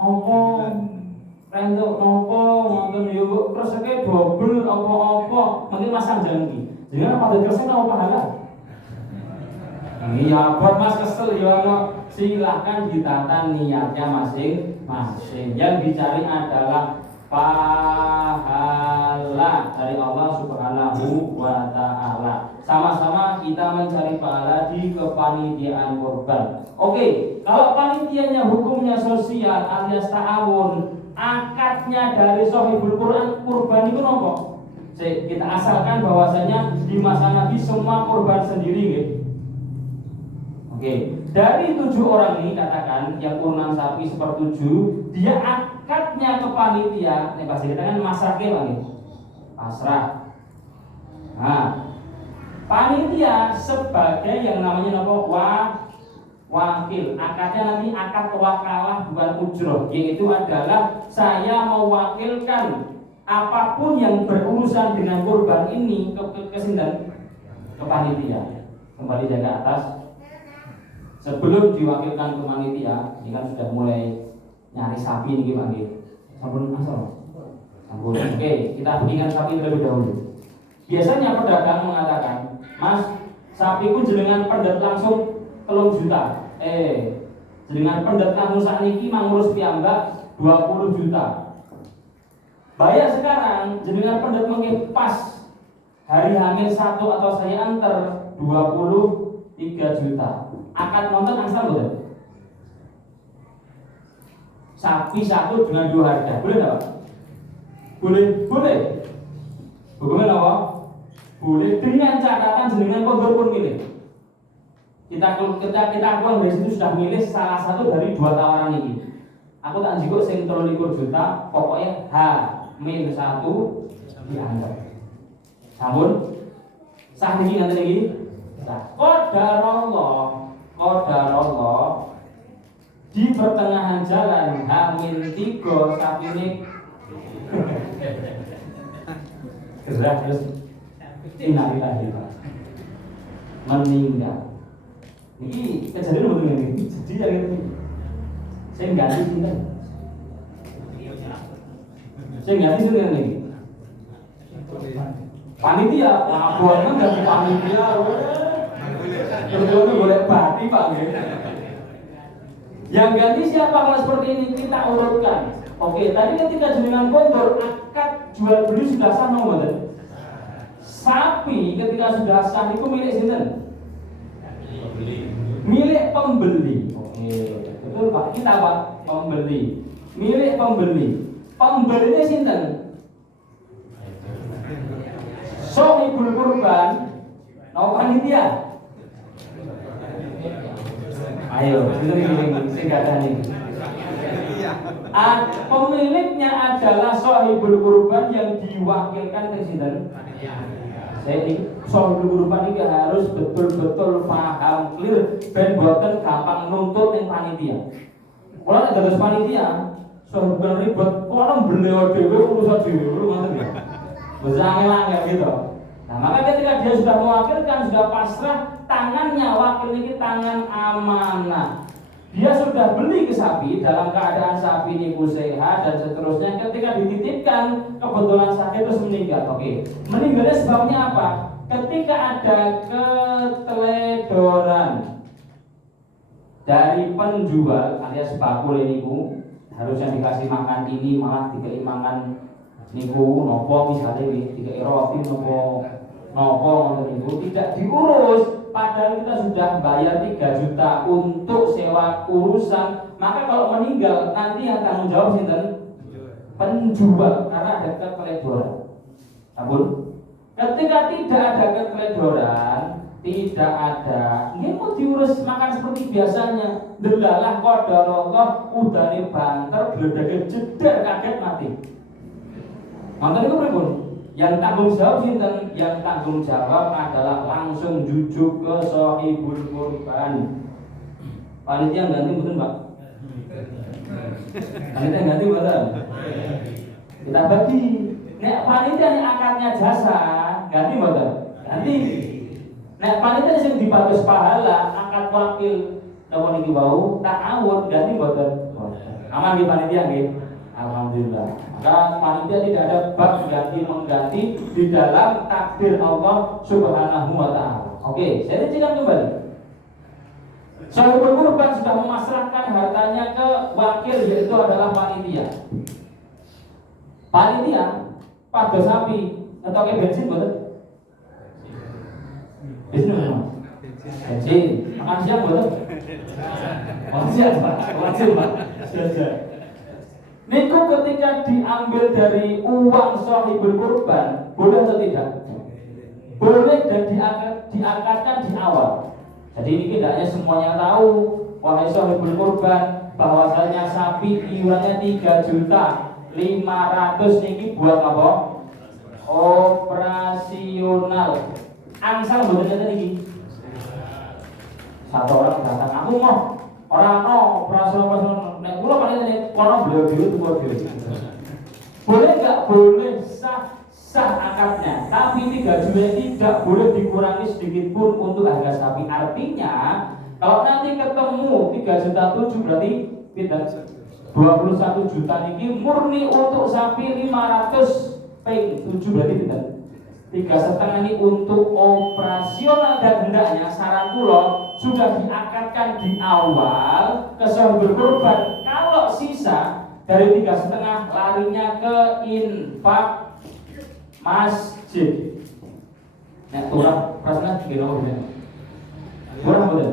untuk nonton yuk terus kayak double apa mungkin masang janji. Jadi apa ada kerja apa pahala? Iya, buat Mas kesel ya, silahkan ditata niatnya masing-masing. Yang dicari adalah pahala dari Allah Subhanahu wa Ta'ala. Sama-sama kita mencari pahala di kepanitiaan kurban. Oke, kalau panitianya hukumnya sosial alias ta'awun, akadnya dari Shahibul Quran kurban itu nopo? Kita asalkan bahwasanya di masa Nabi semua kurban sendiri gitu. Oke, dari 7 orang ini katakan yang turunan sapi sepertujuh, dia akadnya ke panitia. Ini pasti kita kan masrah lagi, pasrah. Nah, panitia sebagai yang namanya apa? Wakil. Akadnya nanti akad wakalah bukan ujroh, yaitu adalah saya mewakilkan apapun yang berurusan dengan kurban ini ke panitia. Kembali jaga atas. Sebelum diwakilkan ke panitia, ini kan sudah mulai nyari sapi nih gimana? Sampun asal. Sampun. Oke, kita berikan sapi terlebih dahulu. Biasanya pedagang mengatakan, Mas, sapiku jenengan pendet langsung 3 juta. Jenengan pendet langsung sakniki mangurus piyambak 20 juta. Bayar sekarang, jenengan pendet mengke pas hari hamil 1 atau saya antar 23 juta. Akad nonton asal boleh. Sapi satu dengan 2 harga, boleh enggak, Pak? Boleh. Bagaimana, Pak? Boleh dengan catatan jenengan pemberi pun milih. Kita pulang dari situ sudah milih salah satu dari 2 tawaran ini. Aku tak jiko sing 23 juta, pokoknya H-1 dianggap. Sampun? Sah ini nanti lagi. Qadarullah di pertengahan jalan H-3 sapi ini gerak terus innalillahi meninggal. Ini kejadian betul ini. Jadi yang ini saya ganti sini. Saya ganti sini ini. Panitia, laporan dari panitia. Terus boleh bati Pak. Yang ganti siapa kalau seperti ini kita urutkan. Oke, tadi ketika jenengan kontor akad jual beli sudah sah nggak? Sapi ketika sudah sah itu milik sinten? Milik pembeli. Oke, betul Pak. Kita Pak, pembeli. Milik pembeli. Pembelinya sinten? Shahibul Quran. Mau panitia? Ayo, ini singkatan ini. Pemiliknya adalah Shahibul Quran yang diwakilkan ke sinten? Saya ini Shahibul Quran ini harus betul-betul paham clear ben boten gampang nuntut yang panitia. Kalau ada terus panitia, Shahibul Quran ribet, orang beliau dewe urusan dewe, ngoten ya. Besar gitu. Nah, maka ketika dia sudah mewakilkan, sudah pasrah, tangannya wakil ini tangan amanah. Dia sudah beli ke sapi dalam keadaan sapi ini sehat dan seterusnya. Ketika dititipkan, kebetulan sakit terus meninggal. Oke, meninggalnya sebabnya apa? Ketika ada keteledoran dari penjual alias bakul ini Bu, harusnya dikasih makan ini malah dikasih makan niku nopo misalnya dikasih roti nopo niku tidak diurus. Padahal kita sudah bayar 3 juta untuk sewa urusan. Maka kalau meninggal nanti yang tanggung jawab sinten? Penjual, karena ada keteledoran. Ampun. Ketika tidak ada keteledoran, tidak ada, ini mau diurus makan seperti biasanya. Delalah qadarullah udane banter gledeke jeder kaget mati. Mantan itu pripun? Yang tanggung jawab sinten? Yang tanggung jawab adalah langsung jujuk ke Shahibul Quran. Panitia ganti betul Pak? Panitia ganti betul? Kita bagi. Nek panitia ini akadnya jasa, ganti betul? Ganti. Nek panitia sing dibagus pahala, akad wakil napa niki wau ta'awun ganti betul? Aman di panitia nggih? Alhamdulillah. Maka panitia tidak ada bab ganti-mengganti di dalam takdir Allah Subhanahu wa taala. Oke, saya rincikan kembali. Sahibul kurban sudah memasrahkan hartanya ke wakil, yaitu adalah panitia. Panitia pada sapi atau ke bensin betul? Bensin betul? Bensin. Makan siang betul? Wajib Pak. Wajib Pak. Niku ketika diambil dari uang sahibul kurban, boleh atau tidak? Boleh dan diangkatkan di awal. Jadi ini tidak hanya semuanya tahu, wahai sahibul kurban, bahwasanya sapi iurannya 3.500.000 niki buat apa? Operasional. Angsal mboten ngeten iki. Satu orang datang, aku mau orang operasional. Nek kula paling nek kono beliau tuwa dhewe. Boleh enggak? Boleh sah akadnya, tapi 3 juta tidak boleh dikurangi sedikit pun untuk harga sapi. Artinya kalau nanti ketemu 3.7 berarti tidak 21 juta niki murni untuk sapi 500 ping 7 berarti tidak 3,5 ini untuk operasional, dan hendaknya saran kula sudah diakadkan di awal ke sahibul kurban. Kalau sisa dari 3,5 larinya ke infak masjid. Nek turah rasanya gimana udah? Kurang udah?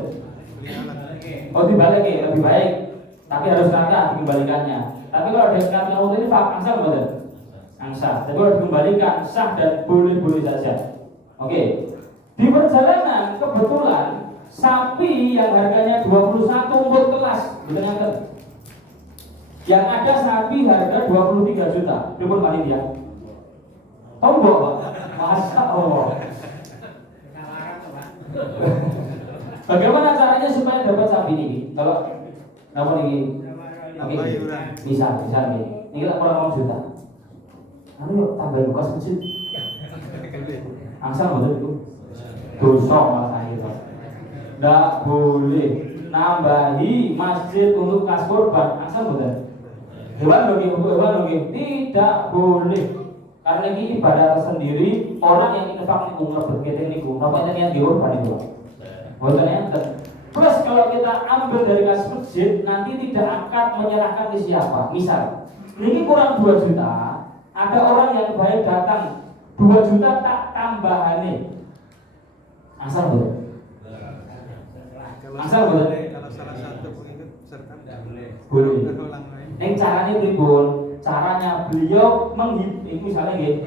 Oh dibalik ya, lebih baik. Tapi harus rata dikembalikannya. Tapi kalau ada kata ini infak angsal betul. Angsa, tapi kalau dikembalikan sah dan boleh-boleh saja. Oke. Di perjalanan kebetulan sapi yang harganya 21 umur kelas, betul. Yang ada sapi harga 23 juta. Pripun panitia? Tombok, Pak. Masa Allah. Bagaimana caranya supaya dapat sapi ini? Kalau apa ini? Oke. Bisa nih. Ini lah kurang juta. Anu yuk tambahin kos kecil. Angsal betul itu. Dosa malah akhir. Nggak boleh nambahi masjid untuk kas kurban. Angsal betul. Hewan lagi, tidak boleh. Karena ini ibadah tersendiri. Orang yang infak niku ngeberketing niku, napa yang diurban itu. Boten. Plus kalau kita ambil dari kas masjid, nanti tidak akan menyerahkan ke siapa. Misal, ini kurang 2 juta. Ada orang yang baik datang 2 juta tak tambahane. Asal boleh. Asal boleh. Kalau salah satu pengikut peserta boleh. Yang caranya pripun? Caranya beliau misalnya nggih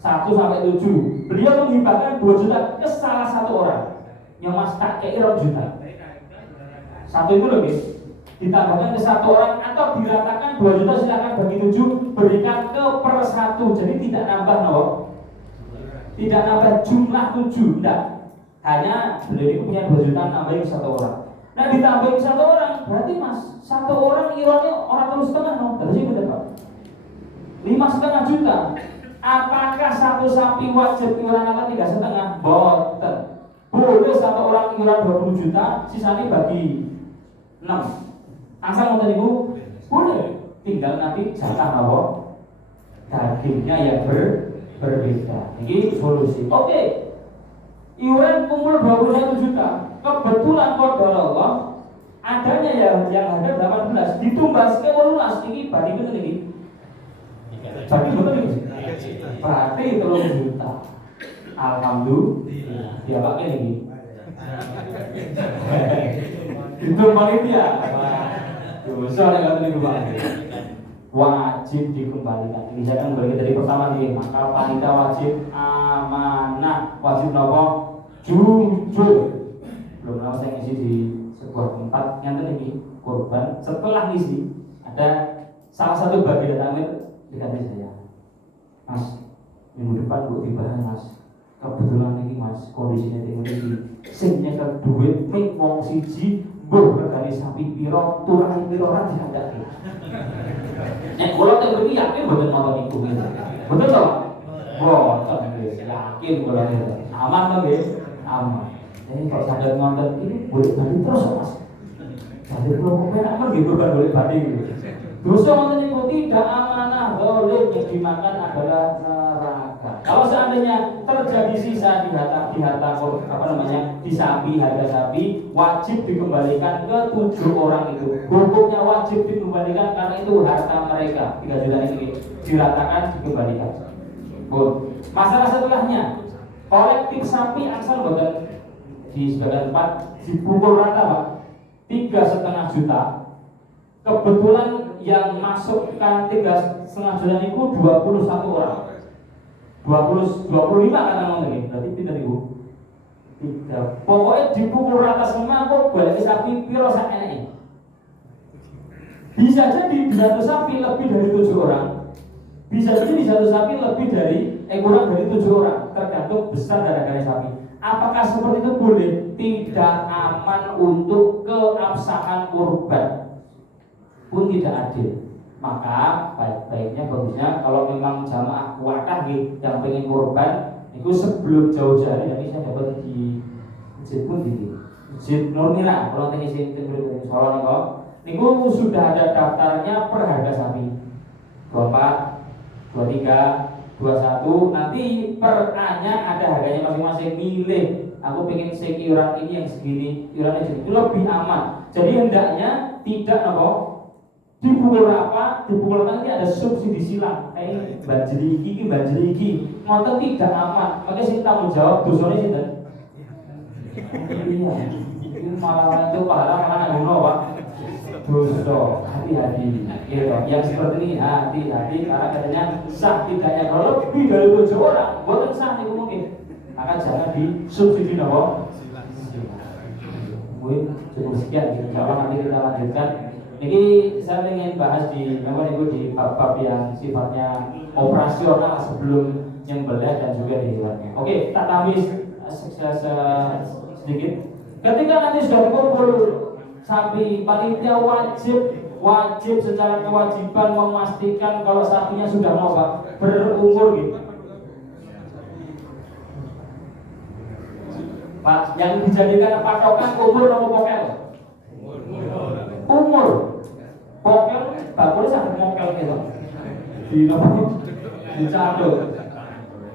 1 sampai 7. Beliau menghibahkan 2 juta ke salah satu orang. Yang Mas tak kei 2 juta. Satu itu loh guys. Ditambahkan ke satu orang atau diratakan 2 juta, silakan bagi 7, berikan ke per 1. Jadi tidak nambah tidak nambah jumlah 7, enggak. Hanya beliau punya 2 juta nambahin satu orang. Nah ditambahin satu orang berarti Mas satu orang iurannya orang terus setengah berarti benar Pak 5,5 juta. Apakah satu sapi wajib iuran apa 3,5? Boten. Boleh satu orang iuran 20 juta, sisanya bagi 6. Asal mau tadi boleh, tinggal nanti jatah apa dagingnya yang berbeda. Ini solusi. Oke. Iuran kumpul 21 juta. Kebetulan qadar Allah adanya yang ada 18 ditumbas ke 18 ini bagi betul ini. Bagi betul ini. Berarti 3 juta. Alhamdulillah. Dia pakai ini. Itu panitia. Dosa yang kata niku Pak. Wajib dikembalikan. Ini saya kan balik dari pertama nih. Maka panitia wajib amanah, wajib nopo jujur. Belum lama saya ngisi di sebuah tempat yang tadi korban. Setelah ngisi ada salah satu bagian amit dekati saya. Mas, minggu depan gue tibahan Mas. Kebetulan ini Mas kondisinya tinggi. Singnya ke duit, ming wong siji Mbah regane sapi pira, turane pira ora diandake. Nek kula teng mriki yakin mboten nonton niku gitu. Betul to, Pak? Mboten nggih, yakin kula niku. Aman to nggih? Aman. Jadi kalau sadar nonton ini boleh balik terus Mas. Jadi kula kok enak kan nggih bukan boleh balik gitu. Dosa wonten niku tidak amanah, boleh yang dimakan adalah neraka. Kalau seandainya terjadi sisa di harta di sapi, harga sapi wajib dikembalikan ke 7 orang itu. Hukumnya wajib dikembalikan karena itu harta mereka. 3 juta ini diratakan dikembalikan. Masalah setelahnya, kolektif sapi asal bagian di sebagian tempat dipukul rata Pak, 3,5 juta. Kebetulan yang masukkan 3,5 juta itu 21 orang. 25 kata ngomong berarti pinter ibu. 3. Pokoknya dipukul rata semua kok balik sapi piro sak enake. Bisa jadi di satu sapi lebih dari 7 orang. Bisa jadi di satu sapi lebih dari kurang dari 7 orang, tergantung besar darah sapi. Apakah seperti itu boleh? Tidak aman untuk keabsahan kurban, pun tidak adil. Maka baik-baiknya bagusnya kalau memang jamaah kuatah yang pengen kurban, itu sebelum jauh-jauh ini saya dapat di masjid pun di masjid Nurmira, kalau tadi sini di Solo niku sudah ada daftarnya per harga sapi 24, 23, 21. Nanti per A-nya ada harganya masing-masing. Milih, aku pengen iuran ini yang segini, iurannya jadi itu lebih aman. Jadi hendaknya tidak dipukul nanti ada subsidi silang. Banjiri iki, ngoten tidak aman. Maka sing tanggung jawab dosane sinten? Iya. Ini malah itu malah ngono, Pak. Dosa, hati-hati. Gitu. Yang seperti ini hati-hati karena katanya sah tidaknya kalau lebih dari 7 orang, bukan sah itu mungkin. Maka jangan disubsidi nopo. Mungkin cukup sekian. Insyaallah nanti kita lanjutkan. Ini saya ingin bahas di bab-bab yang sifatnya operasional sebelum nyembelih dan juga di hewannya. Oke, tak tamis sedikit. Ketika nanti sudah dikumpul sapi, panitia wajib secara kewajiban memastikan kalau sapinya sudah berumur gitu. Pak, yang dijadikan patokan umur nomor pokel. Umur pokel, bakulnya sangat mokel gitu. Dicaduk.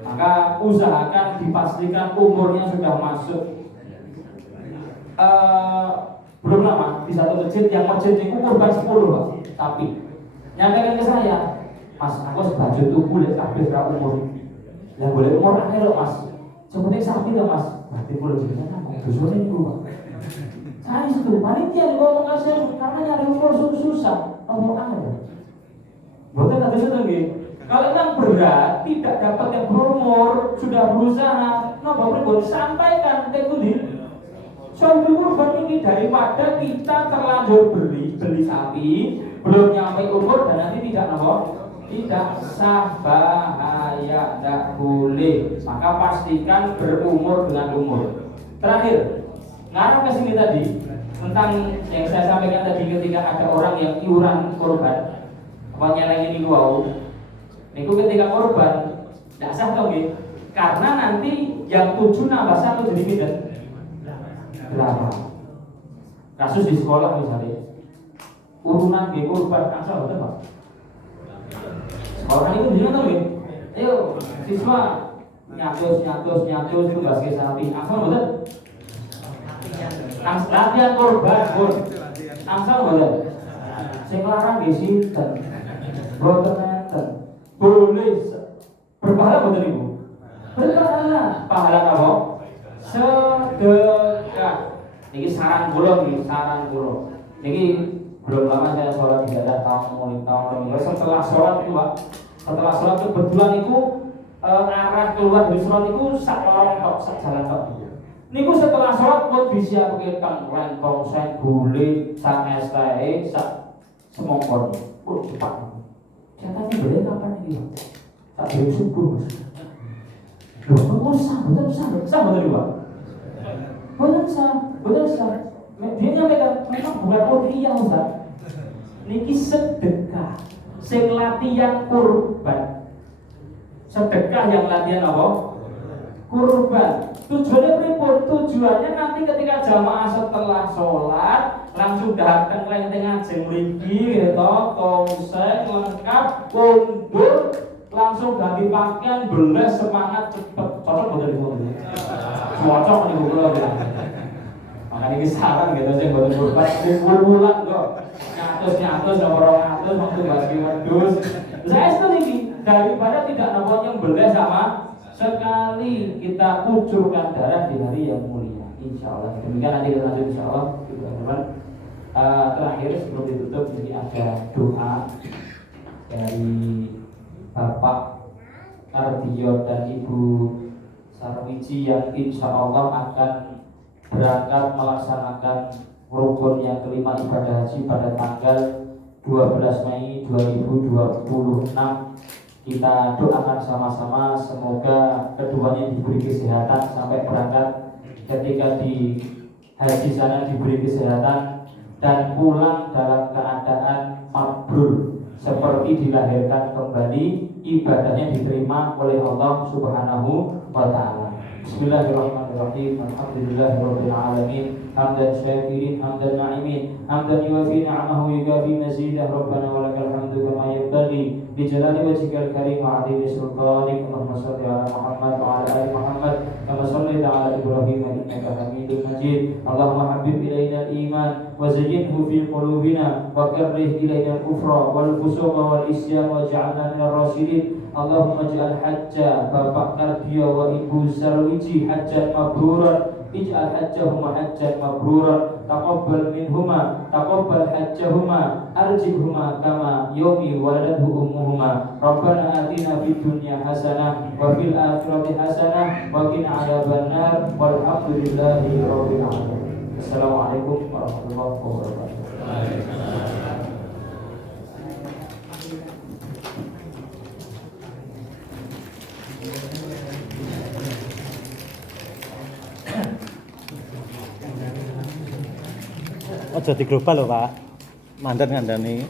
Maka usahakan dipastikan umurnya sudah masuk. Belum lama di satu masjid yang masjid itu kurban 10 Pak, sapi. Nyampaikan ke saya, Mas, aku sebaju tubuh lihat habis berapa umur. Ya boleh umur aneh loh Mas. Seperti sapi loh Mas. Berarti boleh jadi apa? Dosanya itu Pak. Saya itu panitia ngomong kasih karena nyari umur susah. Ngomong aneh. Betul nggak bisa lagi. Kalau yang berat tidak dapat yang berumur sudah berusaha, bapak sampaikan ke itu. Soal kurban ini daripada kita terlanjur beli sapi belum nyampe umur dan nanti tidak sah, bahaya, tidak boleh. Maka pastikan berumur dengan umur. Terakhir, ngarah ke sini tadi tentang yang saya sampaikan tadi ketika ada orang yang iuran kurban, nyelengin ini niku ketika kurban tidak sah toh nggih. Karena nanti yang 7 nambah 1 jadi pinten? 8. Kasus di sekolah misalnya urunan nggih kurban asal betul Pak. Sekolah itu dia tahu nggih. Ayo siswa nyatus tugas ke sapi asal betul. Latihan kurban pun asal betul. Sing larang nggih sinten? Boten enten. Boleh berpahala betul Ibu. Berpahala. Pahala apa? Sedekah. Ini saran kula. Ini belum lama saya sholat di daerah tahun. Setelah sholat itu Pak, setelah sholat kebetulan itu arah keluar dari sholat itu sak jalan tok. Niku setelah sholat pun disiapkan rentong sen gule, sak STE, sak semongkon. Cepat. Katanya boleh kapan ini? Tak dari subuh. Loh, sah betul Pak. Betul sah. Dia nyampaikan memang bukan udhiyah Ustaz. Niki sedekah. Sing latihan kurban. Sedekah yang latihan apa? Kurban. Tujuannya pripun? Tujuannya nanti ketika jamaah setelah sholat langsung datang ke tengah jeng mriki gitu, konsep lengkap, kundur, langsung ganti pakaian, beles semangat cepet. Cocok betul ini. Cocok nih Bu kula. Makanya ini saran gitu sing boten kurban bulan kok. Nyatus nomor 200 waktu bagi wedhus. Saya setuju daripada tidak nampak yang beles sama sekali kita kucurkan darah di hari yang mulia. Insya Allah. Demikian nanti kita lanjut insya Allah. Teman-teman. Terakhir sebelum ditutup ini ada doa dari Bapak Ardiyo dan Ibu Sarwiji yang insya Allah akan berangkat melaksanakan rukun yang kelima ibadah haji pada tanggal 12 Mei 2026. Kita doakan sama-sama semoga keduanya diberi kesehatan sampai berangkat, ketika di haji sana diberi kesehatan dan pulang dalam keadaan mabrur seperti dilahirkan kembali, ibadahnya diterima oleh Allah Subhanahu wa taala. Bismillahirrahmanirrahim. Alhamdulillahirabbil alamin. Hamdan syakirin, hamdan na'imin, hamdan yuwafi ni'amahu yukafi mazidah. Rabbana walakal hamdu kama yanbaghi li jalali wajhikal karim wa 'azimi sultanik. Allahumma shalli ala Muhammad wa ala ali Muhammad kama shallaita ala Ibrahim innaka Hamidum Majid. Allahumma habib ilaina al-iman wa zayyinhu fi qulubina wa karrih ilaina al-kufra wal fusuqa wal isyan waj'alna minal rasyidin. Allahumma ij'al hajja Bapak Ardiyo wa Ibu Sarwiji hajjan mabruran. Ij'al hajjahuma hajjan mabruran. Taqabbal minhuma, taqabbal hajjahuma, arji'huma kama yawmi waladatu ummuhuma. Rabbana atina fid dunya hasanah wa fil akhirati hasanah wa qina adzabannar. Walhamdulillahi rabbil alamin. Assalamualaikum warahmatullahi wabarakatuh. Aja di global lho Pak, mandan ngandani.